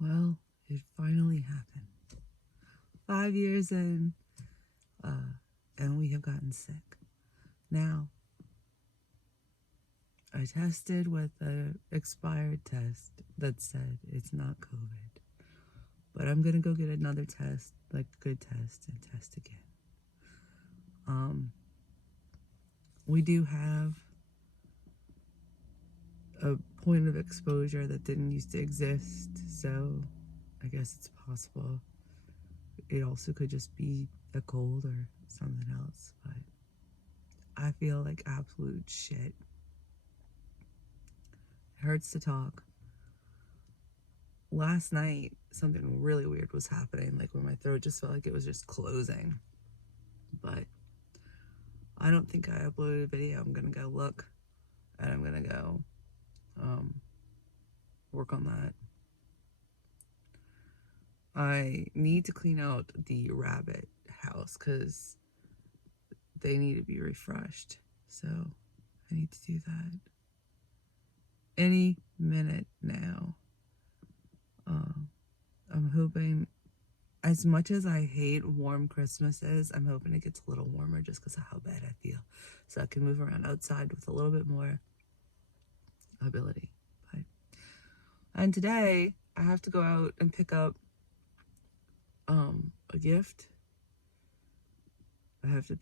Well, it finally happened. 5 years in, and we have gotten sick. Now, I tested with an expired test that said it's not COVID. But I'm gonna go get another test, like a good test, and test again. We do have a point of exposure that didn't used to exist, so I guess it's possible. It also could just be a cold or something else, but I feel like absolute shit. It hurts to talk. Last night, something really weird was happening, like when my throat just felt like it was just closing. But I don't think I uploaded a video. I'm gonna go look, and I'm gonna go work on that. I need to clean out the rabbit house because they need to be refreshed. So I need to do that any minute now. I'm hoping, as much as I hate warm Christmases, I'm hoping it gets a little warmer just because of how bad I feel. So I can move around outside with a little bit more ability. And today I have to go out and pick up a gift. I had to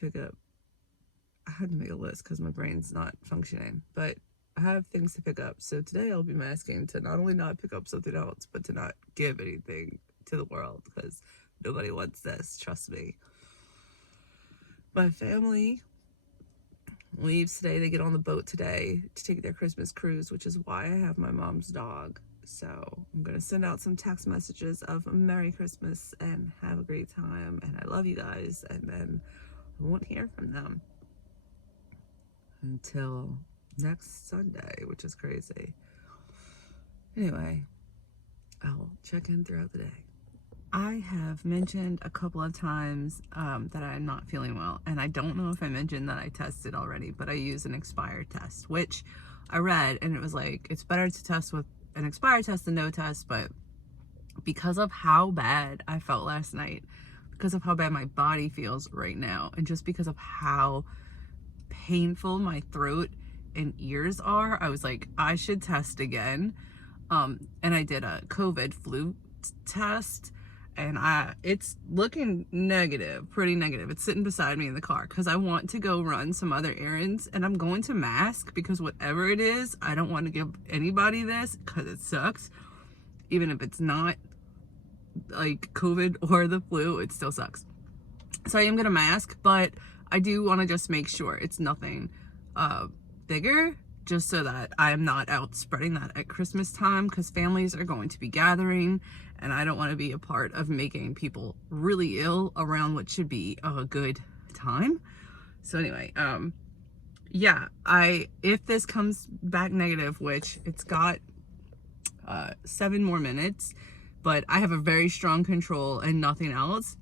make a list because my brain's not functioning, but I have things to pick up. So today I'll be masking to not only not pick up something else, but to not give anything to the world because nobody wants this, trust me. My family leaves today. They get on the boat today to take their Christmas cruise, which is why I have my mom's dog. So I'm going to send out some text messages of Merry Christmas and have a great time and I love you guys, and then I won't hear from them until next Sunday, which is crazy. Anyway, I'll check in throughout the day. I have mentioned a couple of times that I'm not feeling well, and I don't know if I mentioned that I tested already, but I use an expired test, which I read, and it was like, it's better to test with an expired test than no test, but because of how bad I felt last night, because of how bad my body feels right now, and just because of how painful my throat and ears are, I was like, I should test again. And I did a COVID flu test, and it's looking negative, pretty negative. It's sitting beside me in the car because I want to go run some other errands, and I'm going to mask because whatever it is, I don't want to give anybody this because it sucks. Even if it's not like COVID or the flu, it still sucks. So I am gonna mask, but I do want to just make sure it's nothing bigger, just so that I'm not out spreading that at Christmas time, because families are going to be gathering and I don't want to be a part of making people really ill around what should be a good time. So anyway, yeah, if this comes back negative, which it's got 7 more minutes, but I have a very strong control and nothing else,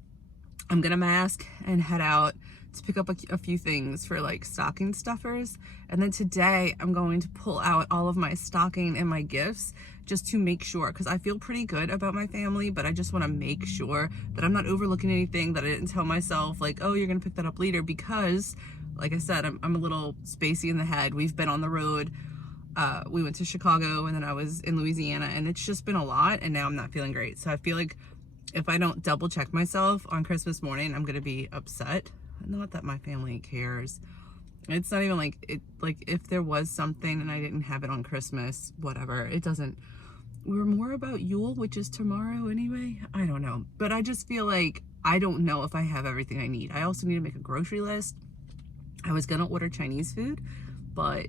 I'm gonna mask and head out to pick up a few things for like stocking stuffers. And then today I'm going to pull out all of my stocking and my gifts just to make sure, because I feel pretty good about my family, but I just want to make sure that I'm not overlooking anything, that I didn't tell myself like, oh, you're gonna pick that up later, because like I said, I'm a little spacey in the head. We've been on the road. We went to Chicago, and then I was in Louisiana, and it's just been a lot, and now I'm not feeling great. So I feel like if I don't double check myself on Christmas morning, I'm gonna be upset. Not that my family cares. It's not even like it, like if there was something and I didn't have it on Christmas, whatever, it doesn't. We're more about Yule, which is tomorrow anyway. I don't know, but I just feel like I don't know if I have everything I need. I also need to make a grocery list. I was gonna order Chinese food, but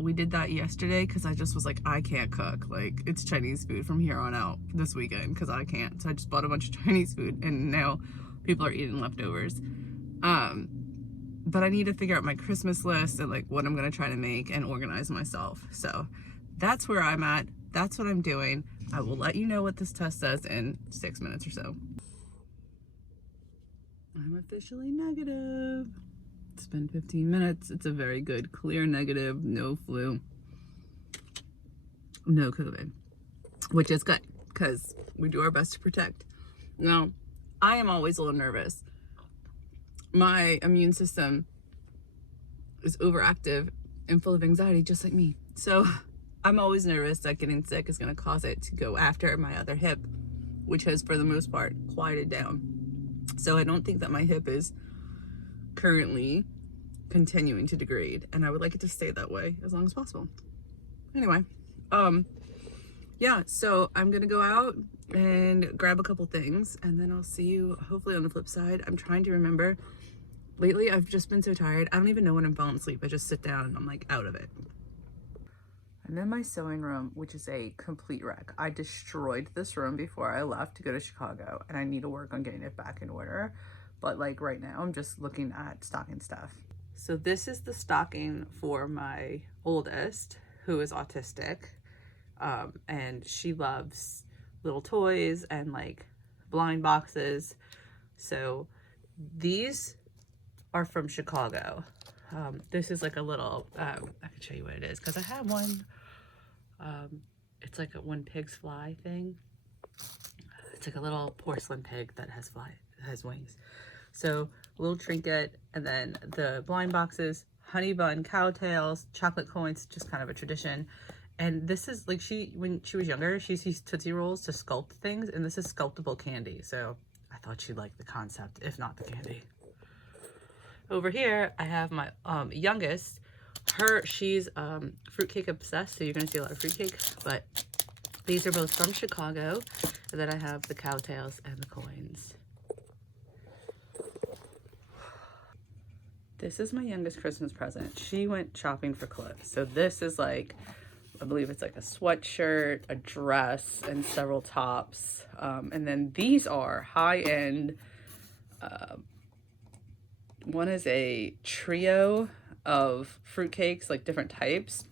we did that yesterday because I just was like, I can't cook. Like, it's Chinese food from here on out this weekend because I can't. So I just bought a bunch of Chinese food, and now people are eating leftovers. But I need to figure out my Christmas list and like what I'm gonna try to make and organize myself. So that's where I'm at. That's what I'm doing. I will let you know what this test says in 6 minutes or so. I'm officially negative. It's been 15 minutes. It's a very good, clear negative, no flu, no COVID, which is good because we do our best to protect. Now, I am always a little nervous. My immune system is overactive and full of anxiety, just like me. So I'm always nervous that getting sick is going to cause it to go after my other hip, which has, for the most part, quieted down. So I don't think that my hip is currently continuing to degrade, and I would like it to stay that way as long as possible. Anyway, yeah, so I'm gonna go out and grab a couple things, and then I'll see you hopefully on the flip side. I'm trying to remember. Lately, I've just been so tired. I don't even know when I'm falling asleep. I just sit down and I'm like out of it. I'm in my sewing room, which is a complete wreck. I destroyed this room before I left to go to Chicago, and I need to work on getting it back in order. But like right now, I'm just looking at stocking stuff. So this is the stocking for my oldest, who is autistic. And she loves little toys and like blind boxes. So these are from Chicago. This is like a little, I can show you what it is because I have one. It's like a when pigs fly thing. It's like a little porcelain pig that has wings. So a little trinket, and then the blind boxes, honey bun, cowtails, chocolate coins, just kind of a tradition. And this is like when she was younger, she used Tootsie Rolls to sculpt things, and this is sculptable candy. So I thought she'd like the concept, if not the candy. Over here, I have my youngest. She's fruitcake obsessed, so you're gonna see a lot of fruitcake, but these are both from Chicago. And then I have the cowtails and the coins. This is my youngest Christmas present. She went shopping for clothes. So this is like, I believe it's like a sweatshirt, a dress, and several tops. And then these are high-end. One is a trio of fruitcakes, like different types,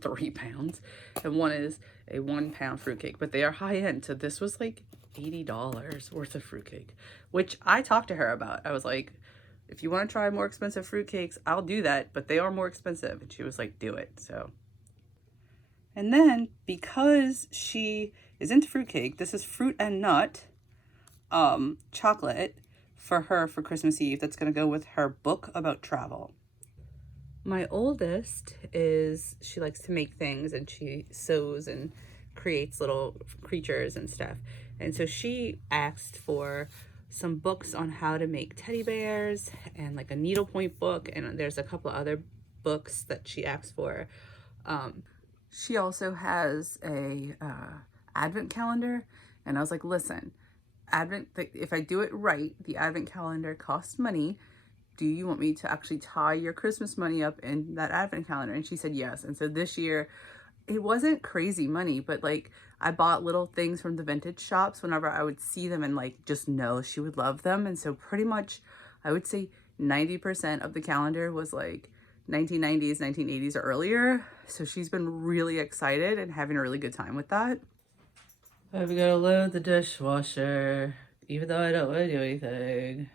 3 pounds. And one is a 1 pound fruitcake, but they are high-end. So this was like $80 worth of fruitcake, which I talked to her about. I was like, if you want to try more expensive fruitcakes, I'll do that, but they are more expensive. And she was like, do it. So, and then because she is into fruitcake, this is fruit and nut chocolate for her for Christmas Eve. That's going to go with her book about travel. My oldest she likes to make things, and she sews and creates little creatures and stuff. And so she asked for some books on how to make teddy bears and like a needlepoint book, and there's a couple of other books that she asked for. She also has a advent calendar, and I was like, listen, if I do it right, the advent calendar costs money. Do you want me to actually tie your Christmas money up in that advent calendar? And she said yes. And so this year, it wasn't crazy money, but like I bought little things from the vintage shops whenever I would see them and like just know she would love them. And so pretty much I would say 90% of the calendar was like 1990s, 1980s or earlier. So she's been really excited and having a really good time with that. I've got to load the dishwasher, even though I don't want to do anything.